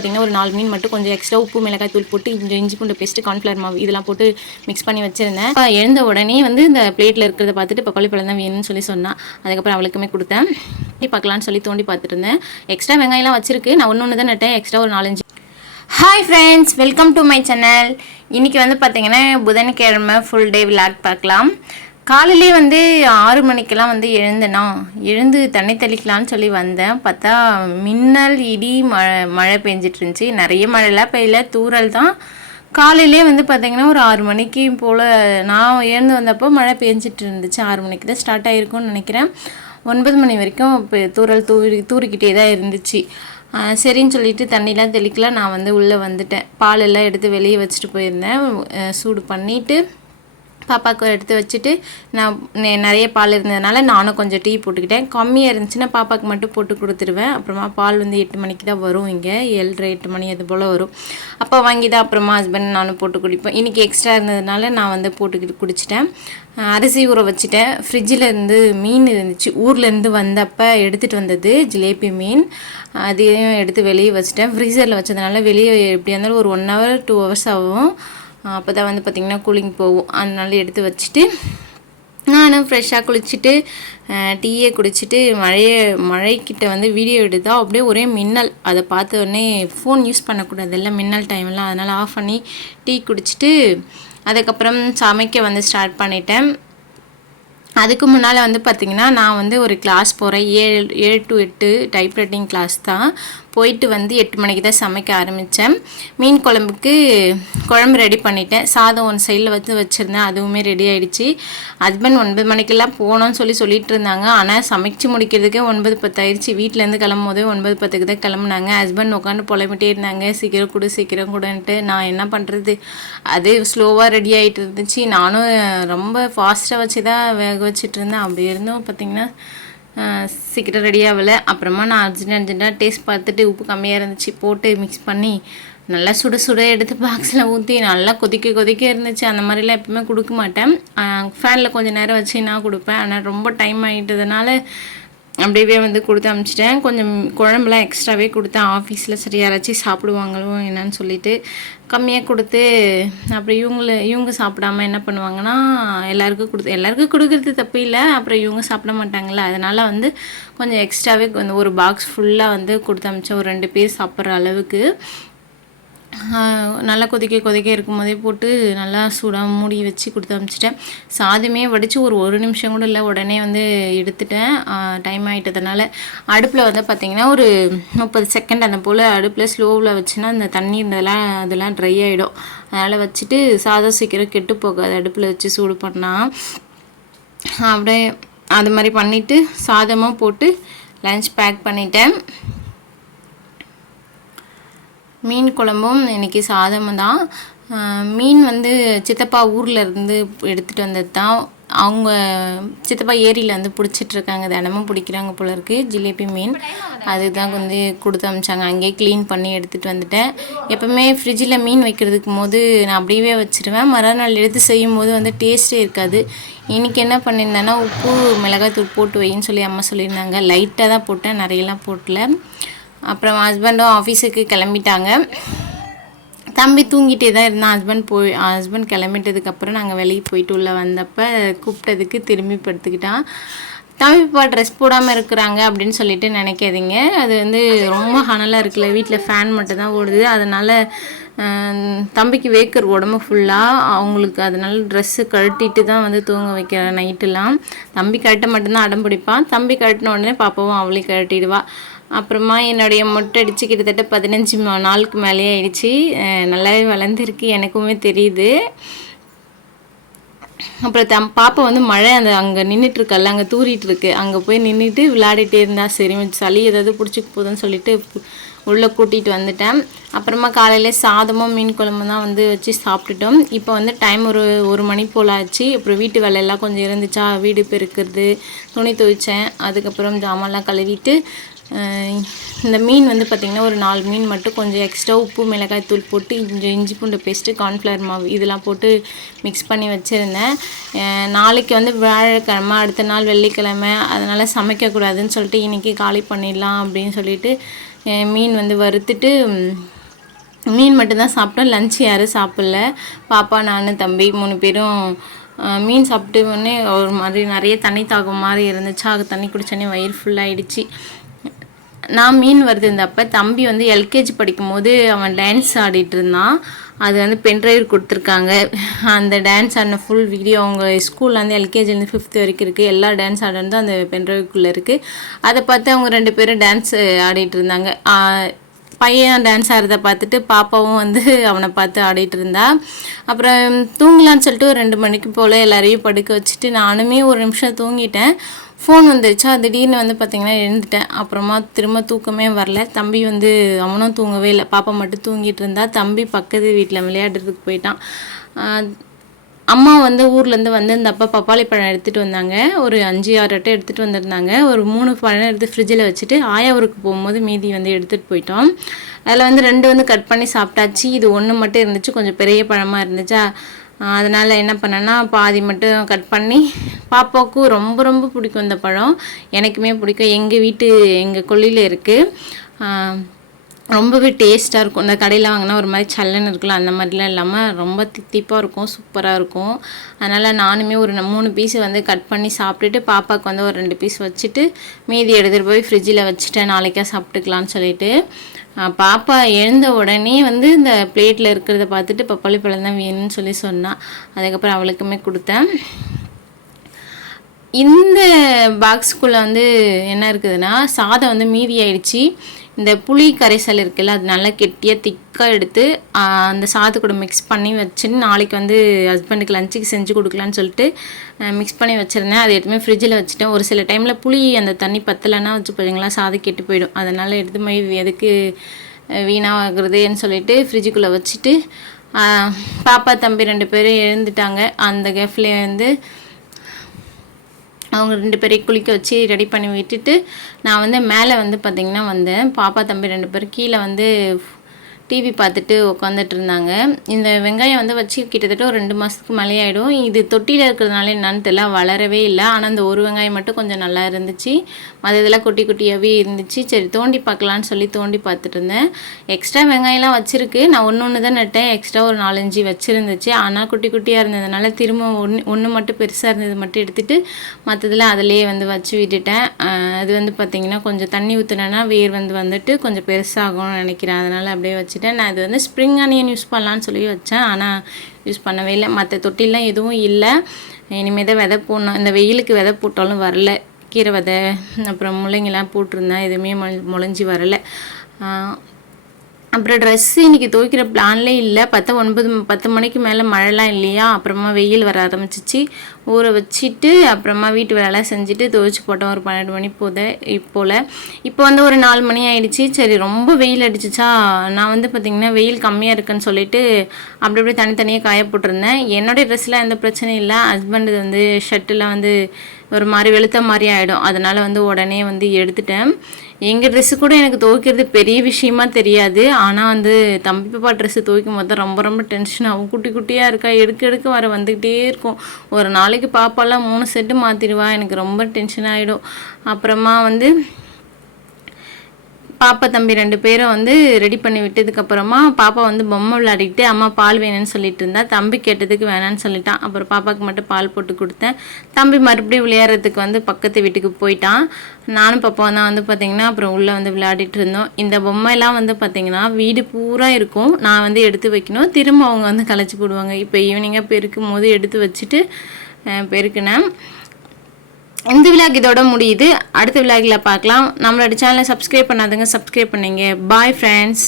பார்த்திங்கன்னா ஒரு 4 மீன் மட்டும் கொஞ்சம் எக்ஸ்ட்ரா உப்பு மிளகாய் தூள் போட்டு இஞ்சி பூண்டு பேஸ்ட்டு கார்ன்ஃப்ளவர் மாவு இதெல்லாம் போட்டு மிக்ஸ் பண்ணி வச்சுருந்தேன். எழுந்த உடனே வந்து இந்த பிளேட்டில் இருக்கிறத பார்த்துட்டு பப்பாளி பழம் தான் வேணும்னு சொன்னான். அதுக்கப்புறம் அவளுக்குமே கொடுத்தேன். பார்க்கலான்னு சொல்லி தோண்டி பார்த்துட்டு இருந்தேன். எக்ஸ்ட்ரா வெங்காயம்லாம் வச்சிருக்கு. நான் ஒன்று தான் நட்டேன். எக்ஸ்ட்ரா ஒரு 4-5. Hi friends, welcome to my channel. இன்றைக்கி வந்து பார்த்திங்கன்னா புதன்கிழமை ஃபுல் டே விளாக் பார்க்கலாம். காலையிலே வந்து 6 மணிக்கெல்லாம் வந்து எழுந்து தண்ணி தெளிக்கலான்னு சொல்லி வந்தேன். பார்த்தா மின்னல் இடி மழை பெஞ்சிட்டு இருந்துச்சு. நிறைய மழைலாம் பெய்யல, தூறல் தான். காலையிலே வந்து பார்த்திங்கன்னா ஒரு 6 மணிக்கு போல் நான் எழுந்து வந்தப்போ மழை பெஞ்சிட்டு இருந்துச்சு. 6 மணிக்கு தான் ஸ்டார்ட் ஆகிருக்கும்னு நினைக்கிறேன். 9 மணி வரைக்கும் இப்போ தூறல் தூரிக்கிட்டே தான் இருந்துச்சு. சரின்னு சொல்லிட்டு தண்ணிலாம் தெளிக்கலாம். நான் வந்து உள்ளே வந்துட்டேன். பால் எல்லாம் எடுத்து வெளியே வச்சுட்டு போயிருந்தேன். சூடு பண்ணிவிட்டு பாப்பாவுக்கு எடுத்து வச்சுட்டு நான் நிறைய பால் இருந்ததுனால நானும் கொஞ்சம் டீ போட்டுக்கிட்டேன். கம்மியாக இருந்துச்சுன்னா பாப்பாவுக்கு மட்டும் போட்டு கொடுத்துருவேன். அப்புறமா பால் வந்து 8 மணிக்கு தான் வரும். இங்கே 7:30-8 மணி அது போல் வரும். அப்போ வாங்கி தான் அப்புறமா ஹஸ்பண்ட் நானும் போட்டு குடிப்பேன். இன்றைக்கி எக்ஸ்ட்ரா இருந்ததுனால நான் வந்து போட்டுக்கிட்டு குடிச்சிட்டேன். அரிசி ஊற வச்சுட்டேன். ஃப்ரிட்ஜில் இருந்து மீன் இருந்துச்சு. ஊர்லேருந்து வந்தப்போ எடுத்துகிட்டு வந்தது ஜிலேபி மீன். அதையும் எடுத்து வெளியே வச்சுட்டேன். ஃப்ரீசரில் வச்சதுனால வெளியே எப்படியா இருந்தாலும் ஒரு 1 hour 2 hours ஆகும். அப்போ தான் வந்து பார்த்திங்கன்னா கூலிங் போகும். அதனால எடுத்து வச்சுட்டு நானும் ஃப்ரெஷ்ஷாக குளிச்சுட்டு டீயை குடிச்சிட்டு மழைக்கிட்ட வந்து வீடியோ எடுத்தால் அப்படியே ஒரே மின்னல். அதை பார்த்த உடனே ஃபோன் யூஸ் பண்ணக்கூடாது எல்லாம் மின்னல் டைம்லாம். அதனால் ஆஃப் பண்ணி டீ குடிச்சிட்டு அதுக்கப்புறம் சமைக்க வந்து ஸ்டார்ட் பண்ணிட்டேன். அதுக்கு முன்னால் வந்து பார்த்திங்கன்னா நான் வந்து ஒரு கிளாஸ் போகிறேன். 7 to 8 டைப்ரைட்டிங் கிளாஸ் தான். போயிட்டு வந்து 8 மணிக்கு தான் சமைக்க ஆரம்பித்தேன். மீன் குழம்பு ரெடி பண்ணிட்டேன். சாதம் ஒன் சைடில் வச்சுருந்தேன். அதுவுமே ரெடி ஆகிடுச்சு. ஹஸ்பண்ட் 9 மணிக்கெல்லாம் போகணும்னு சொல்லிட்டு இருந்தாங்க. ஆனால் சமைச்சு முடிக்கிறதுக்கே 9:10 ஆயிடுச்சு. வீட்டிலேருந்து கிளம்பும் போதே 9:10க்கு தான் கிளம்புனாங்க. ஹஸ்பண்ட் உட்காந்து புலம்பிட்டே இருந்தாங்க, சீக்கிரம் கொடுன்ட்டு. நான் என்ன பண்ணுறது, அது ஸ்லோவாக ரெடி ஆகிட்டு இருந்துச்சு. நானும் ரொம்ப ஃபாஸ்ட்டாக வச்சு தான் வேக வச்சுட்டு இருந்தேன். அப்படி இருந்தும் பார்த்திங்கன்னா சீக்கிரம் ரெடி ஆகலை. அப்புறமா நான் அர்ஜென்ட்டாக டேஸ்ட் பார்த்துட்டு உப்பு கம்மியாக இருந்துச்சு போட்டு மிக்ஸ் பண்ணி நல்லா சுட எடுத்து பாக்ஸில் ஊற்றி நல்லா கொதிக்க இருந்துச்சு. அந்த மாதிரிலாம் எப்பவுமே கொடுக்க மாட்டேன். ஃபேனில் கொஞ்சம் நேரம் வச்சு நான் கொடுப்பேன். ஆனால் ரொம்ப டைம் ஆகிட்டதுனால அப்படியே வந்து கொடுத்து அனுப்பிச்சிட்டேன். கொஞ்சம் குழம்புலாம் எக்ஸ்ட்ராவே கொடுத்தேன். ஆஃபீஸில் சரி யாராச்சும் சாப்பிடுவாங்களோ என்னன்னு சொல்லிட்டு கம்மியாக கொடுத்து அப்புறம் இவங்க சாப்பிடாமல் என்ன பண்ணுவாங்கன்னா எல்லாருக்கும் கொடுக்குறது தப்பு இல்லை. அப்புறம் இவங்க சாப்பிட மாட்டாங்களே, அதனால் வந்து கொஞ்சம் எக்ஸ்ட்ராவே ஒரு பாக்ஸ் ஃபுல்லாக வந்து கொடுத்து அனுப்பிச்சேன். ஒரு 2 பேர் சாப்பிட்ற அளவுக்கு. நல்லா கொதிக்க இருக்கும் போதே போட்டு நல்லா சூடாக மூடி வச்சு கொடுத்து அனுப்பிச்சிட்டேன். சாதமே வடித்து ஒரு நிமிஷம் கூட இல்லை, உடனே வந்து எடுத்துட்டேன். டைம் ஆகிட்டதுனால அடுப்பில் வந்து பார்த்திங்கன்னா ஒரு 30 செகண்ட் அந்த போல் அடுப்பில் ஸ்லோவில் வச்சுன்னா அந்த தண்ணி அதெல்லாம் ட்ரை ஆகிடும். அதனால் வச்சுட்டு சாதம் சீக்கிரம் கெட்டு போகாது அடுப்பில் வச்சு சூடு பண்ணால். அப்படியே அது மாதிரி பண்ணிவிட்டு சாதமாக போட்டு லஞ்ச் பேக் பண்ணிட்டேன். மீன் குழம்பும் இன்றைக்கி சாதமும் தான். மீன் வந்து சித்தப்பா ஊரில் இருந்து எடுத்துகிட்டு வந்தது தான். அவங்க சித்தப்பா ஏரியில் வந்து பிடிச்சிட்ருக்காங்க, தினமும் பிடிக்கிறாங்க போல இருக்குது. ஜிலேபி மீன் அதுதான் வந்து கொடுத்து அனுப்பிச்சாங்க. அங்கேயே க்ளீன் பண்ணி எடுத்துகிட்டு வந்துட்டேன். எப்போவுமே ஃப்ரிட்ஜில் மீன் வைக்கிறதுக்கு போது நான் அப்படியே வச்சுருவேன். மறுநாள் எடுத்து செய்யும் போது வந்து டேஸ்ட்டே இருக்காது. இன்றைக்கி என்ன பண்ணியிருந்தேன்னா உப்பு மிளகாய் தூள் போட்டு வைன்னு சொல்லி அம்மா சொல்லியிருந்தாங்க. லைட்டாக தான் போட்டேன், நிறையெல்லாம் போட்டல. அப்புறம் ஹஸ்பண்டும் ஆஃபீஸுக்கு கிளம்பிட்டாங்க. தம்பி தூங்கிட்டே தான் இருந்தான். ஹஸ்பண்ட் கிளம்பிட்டதுக்கப்புறம் நாங்கள் வெளியே போயிட்டு உள்ளே வந்தப்போ கூப்பிட்டதுக்கு திரும்பி படுத்துக்கிட்டான். தம்பி பாப்பா ட்ரெஸ் போடாமல் இருக்கிறாங்க அப்படின்னு சொல்லிட்டு நினைக்காதீங்க. அது வந்து ரொம்ப ஹனலாக இருக்குல்ல, வீட்டில் ஃபேன் மட்டும் தான் ஓடுது. அதனால் தம்பிக்கு வேக்கிற உடம்பு ஃபுல்லாக அவங்களுக்கு. அதனால ட்ரெஸ்ஸு கழட்டிட்டு தான் வந்து தூங்க வைக்கிறேன் நைட்டெல்லாம். தம்பி கழட்ட மட்டும்தான் அடம் பிடிப்பான். தம்பி கழட்டின உடனே பாப்பாவும் அவளையும் கழட்டிடுவா. அப்புறமா என்னுடைய மொட்டை அடித்து கிட்டத்தட்ட 15 நாளுக்கு மேலேயே ஆயிடுச்சு. நல்லாவே வளர்ந்துருக்கு, எனக்குமே தெரியுது. அப்புறம் பாப்பா வந்து மழை அங்கே நின்றுட்டுருக்கல்ல, அங்கே தூரிட்டுருக்கு. அங்கே போய் நின்றுட்டு விளையாடிட்டே இருந்தா. சரி சளி ஏதாவது பிடிச்சிக்க போதுன்னு சொல்லிட்டு உள்ளே கூட்டிகிட்டு வந்துட்டேன். அப்புறமா காலையில் சாதமும் மீன் குழம்பும் தான் வந்து வச்சு சாப்பிட்டுட்டோம். இப்போ வந்து டைம் ஒரு மணி போல் ஆச்சு. அப்புறம் வீட்டு வேலையெல்லாம் கொஞ்சம் இருந்துச்சா, வீடு பெருக்கிறது, துணி துவைச்சேன். அதுக்கப்புறம் ஜாமான்லாம் கழுவிட்டு இந்த மீன் வந்து பார்த்திங்கன்னா ஒரு 4 மீன் மட்டும் கொஞ்சம் எக்ஸ்ட்ரா உப்பு மிளகாய் தூள் போட்டு இஞ்சி பூண்டு பேஸ்ட்டு கார்ன்ஃப்ளவர் மாவு இதெல்லாம் போட்டு மிக்ஸ் பண்ணி வச்சுருந்தேன். நாளைக்கு வந்து வியாழக்கிழமை, அடுத்த நாள் வெள்ளிக்கிழமை, அதனால் சமைக்கக்கூடாதுன்னு சொல்லிட்டு இன்றைக்கி காலி பண்ணிடலாம் அப்படின்னு சொல்லிட்டு மீன் வந்து வறுத்துட்டு மீன் மட்டும்தான் சாப்பிட்டோம். லஞ்ச் யாரும் சாப்பிடல. பாப்பா, நான், தம்பி 3 பேரும் மீன் சாப்பிட்டு உடனே ஒரு மாதிரி நிறைய தண்ணி தாகம் மாதிரி இருந்துச்சு. அது தண்ணி குடிச்சோடனே வயிறு ஃபுல்லாகிடுச்சு. நான் மீன் வருதுந்தப்போ தம்பி வந்து எல்கேஜி படிக்கும்போது அவன் டான்ஸ் ஆடிட்டு இருந்தான். அது வந்து பென்ட்ரைவ் கொடுத்துருக்காங்க. அந்த டான்ஸ் ஆடின ஃபுல் வீடியோ அவங்க ஸ்கூலில் வந்து எல்கேஜிலேருந்து 5th வரைக்கும் இருக்குது. எல்லா டான்ஸ் ஆடினதும் அந்த பென்ட்ரைவ்க்குள்ளே இருக்குது. அதை பார்த்து அவங்க 2 பேரும் டான்ஸ் ஆடிட்டு இருந்தாங்க. பையன் டான்ஸ் ஆடுறத பார்த்துட்டு பாப்பாவும் வந்து அவனை பார்த்து ஆடிட்டு இருந்தா. அப்புறம் தூங்கலான்னு சொல்லிட்டு ஒரு 2 மணிக்கு போல் எல்லாரையும் படுக்க வச்சுட்டு நானுமே ஒரு நிமிஷம் தூங்கிட்டேன். ஃபோன் வந்துருச்சா, திடீர்னு வந்து பார்த்திங்கன்னா எழுந்துட்டேன். அப்புறமா திரும்ப தூக்கமே வரல. தம்பி வந்து அவனும் தூங்கவே இல்லை. பாப்பா மட்டும் தூங்கிட்டு இருந்தா. தம்பி பக்கத்து வீட்டில் விளையாடுறதுக்கு போயிட்டான். அம்மா வந்து ஊர்லேருந்து வந்திருந்தப்போ பப்பாளி பழம் எடுத்துகிட்டு வந்தாங்க. ஒரு 5-6 அட்டை எடுத்துகிட்டு வந்திருந்தாங்க. ஒரு 3 பழம் எடுத்து ஃப்ரிட்ஜில் வச்சுட்டு ஆயாவூருக்கு போகும்போது மீதி வந்து எடுத்துகிட்டு போயிட்டோம். அதில் வந்து 2 வந்து கட் பண்ணி சாப்பிட்டாச்சு. இது 1 மட்டும் இருந்துச்சு, கொஞ்சம் பெரிய பழமாக இருந்துச்சா. அதனால் என்ன பண்ணேன்னா பாதி மட்டும் கட் பண்ணி, பாப்பாவுக்கும் ரொம்ப ரொம்ப பிடிக்கும் இந்த பழம், எனக்குமே பிடிக்கும். எங்கள் கொல்லையில் இருக்குது. ரொம்பவே டேஸ்ட்டாக இருக்கும். இந்த கடையில் வாங்கினா ஒரு மாதிரி சல்லுன்னு இருக்குல்ல, அந்த மாதிரிலாம் இல்லாமல் ரொம்ப தித்திப்பாக இருக்கும், சூப்பராக இருக்கும். அதனால் நானுமே ஒரு 3 பீஸ் வந்து கட் பண்ணி சாப்பிட்டுட்டு பாப்பாவுக்கு வந்து ஒரு 2 பீஸ் வச்சுட்டு மீதி எடுத்துகிட்டு போய் ஃப்ரிட்ஜில் வச்சுட்டேன், நாளைக்கா சாப்பிட்டுக்கலான்னு சொல்லிட்டு. பாப்பா எழுந்த உடனே வந்து இந்த பிளேட்டில் இருக்கிறத பார்த்துட்டு பப்பாளி பழம் தான் வேணும்னு சொல்லி சொன்னான். அதுக்கப்புறம் அவளுக்குமே கொடுத்தேன். இந்த பாக்ஸுக்குள்ளே வந்து என்ன இருக்குதுன்னா, சாதம் வந்து மீதி ஆயிடுச்சு. இந்த புளி கரைசல் இருக்குல்ல, அது நல்லா கெட்டியாக திக்காக எடுத்து அந்த சாதத்து கூட மிக்ஸ் பண்ணி வச்சுன்னு நாளைக்கு வந்து ஹஸ்பண்டுக்கு லஞ்சுக்கு செஞ்சு கொடுக்கலான்னு சொல்லிட்டு மிக்ஸ் பண்ணி வச்சுருந்தேன். அது எடுத்துமே ஃப்ரிட்ஜில் வச்சுட்டேன். ஒரு சில டைமில் புளி அந்த தண்ணி பத்தலைன்னா வச்சு போயிங்களா, சாதம் கெட்டு போயிடும். அதனால் எடுத்து போய் எதுக்கு வீணாகிறதுன்னு சொல்லிட்டு ஃப்ரிட்ஜுக்குள்ளே வச்சுட்டு பாப்பா தம்பி 2 பேரும் எழுந்துட்டாங்க. அந்த கேஃப்லேயே வந்து அவங்க 2 பேரையும் குளிக்க வச்சு ரெடி பண்ணி விட்டுட்டு நான் வந்து மேலே வந்து பார்த்திங்கன்னா வந்தேன். பாப்பா தம்பி 2 பேரும் கீழே வந்து டிவி பார்த்துட்டு உட்காந்துட்டு இருந்தாங்க. இந்த வெங்காயம் வந்து வச்சு கிட்டத்தட்ட ஒரு 2 மாதத்துக்கு மேலே ஆகிடும். இது தொட்டியில் இருக்கிறதுனால என்னன்னு தெரியல, வளரவே இல்லை. ஆனால் அந்த ஒரு வெங்காயம் மட்டும் கொஞ்சம் நல்லா இருந்துச்சு, மற்ற இதெல்லாம் குட்டி குட்டியாகவே இருந்துச்சு. சரி தோண்டி பார்க்கலான்னு சொல்லி தோண்டி பார்த்துட்டு இருந்தேன். எக்ஸ்ட்ரா வெங்காயம்லாம் வச்சுருக்கு. நான் ஒன்று தான் நட்டேன், எக்ஸ்ட்ரா ஒரு 4-5 வச்சுருந்துச்சு. ஆனால் குட்டி குட்டியாக இருந்ததுனால திரும்ப ஒன்று மட்டும் பெருசாக இருந்தது மட்டும் எடுத்துகிட்டு மற்றதெல்லாம் அதிலே வந்து வச்சு விட்டுட்டேன். அது வந்து பார்த்திங்கன்னா கொஞ்சம் தண்ணி ஊற்றுனேன்னா வேர் வந்துட்டு கொஞ்சம் பெருசாகும்னு நினைக்கிறேன். அதனால் அப்படியே வச்சு நான் இது வந்து ஸ்ப்ரிங் ஆனியன் யூஸ் பண்ணலான்னு சொல்லி வச்சேன், ஆனால் யூஸ் பண்ணவே இல்லை. மற்ற தொட்டிலாம் எதுவும் இல்லை. இனிமேல் தான் விதை போடணும். இந்த வெயிலுக்கு விதை போட்டாலும் வரல. கீரை விதை அப்புறம் முள்ளங்கிலாம் போட்டிருந்தேன், எதுவுமே முளைஞ்சி வரலை. அப்புறம் ட்ரெஸ்ஸு இன்றைக்கி துவைக்கிற பிளான்லே இல்லை. 10 மணிக்கு மேலே மழைலாம் இல்லையா, அப்புறமா வெயில் வர ஆரம்பிச்சிச்சு. ஊற வச்சுட்டு அப்புறமா வீட்டு வேலைலாம் செஞ்சுட்டு துவைச்சி போட்டோம். ஒரு 12 மணி போல். இப்போ வந்து ஒரு 4 மணி ஆகிடுச்சி. சரி ரொம்ப வெயில் அடிச்சிச்சா, நான் வந்து பார்த்திங்கன்னா வெயில் கம்மியாக இருக்குன்னு சொல்லிட்டு அப்படியே தனித்தனியாக காய போட்டிருந்தேன். என்னுடைய ட்ரெஸ்ஸில் எந்த பிரச்சனையும் இல்லை. ஹஸ்பண்டு வந்து ஷர்ட்டெலாம் வந்து ஒரு மாதிரி வெளுத்த மாதிரி ஆகிடும். அதனால் வந்து உடனே வந்து எடுத்துட்டேன். எங்கள் ட்ரெஸ்ஸு கூட எனக்கு துவைக்கிறது பெரிய விஷயமா தெரியாது. ஆனால் வந்து தம்பி பாப்பா ட்ரெஸ்ஸு துவைக்கும் போது தான் ரொம்ப ரொம்ப டென்ஷன் ஆகும். குட்டி குட்டியாக இருக்கா, எடுக்க வர வந்துக்கிட்டே இருக்கும். ஒரு நாளைக்கு பாப்பாலாம் 3 செட்டு மாற்றிடுவா. எனக்கு ரொம்ப டென்ஷன் ஆகிடும். அப்புறமா வந்து பாப்பா தம்பி 2 பேரும் வந்து ரெடி பண்ணி விட்டதுக்கப்புறமா பாப்பா வந்து பொம்மை விளையாடிக்கிட்டு அம்மா பால் வேணும்னு சொல்லிட்டு இருந்தா. தம்பி கேட்டதுக்கு வேணான்னு சொல்லிட்டான். அப்புறம் பாப்பாவுக்கு மட்டும் பால் போட்டு கொடுத்தேன். தம்பி மறுபடியும் விளையாடுறதுக்கு வந்து பக்கத்து வீட்டுக்கு போயிட்டான். நானும் பாப்பா தான் வந்து பார்த்திங்கன்னா அப்புறம் உள்ளே வந்து விளையாடிட்டு இருந்தோம். இந்த பொம்மைலாம் வந்து பார்த்திங்கன்னா வீடு பூரா இருக்கும். நான் வந்து எடுத்து வைக்கணும், திரும்ப அவங்க வந்து கலைச்சி போடுவாங்க. இப்போ ஈவினிங்காக பெருக்கும் போது எடுத்து வச்சுட்டு பெருக்கினேன். இந்த விலாக் இதோட முடியுது. அடுத்த விலாகில் பார்க்கலாம். நம்மளோட சேனலை சப்ஸ்கிரைப் பண்ணாதுங்க, சப்ஸ்கிரைப் பண்ணிங்க. Bye friends.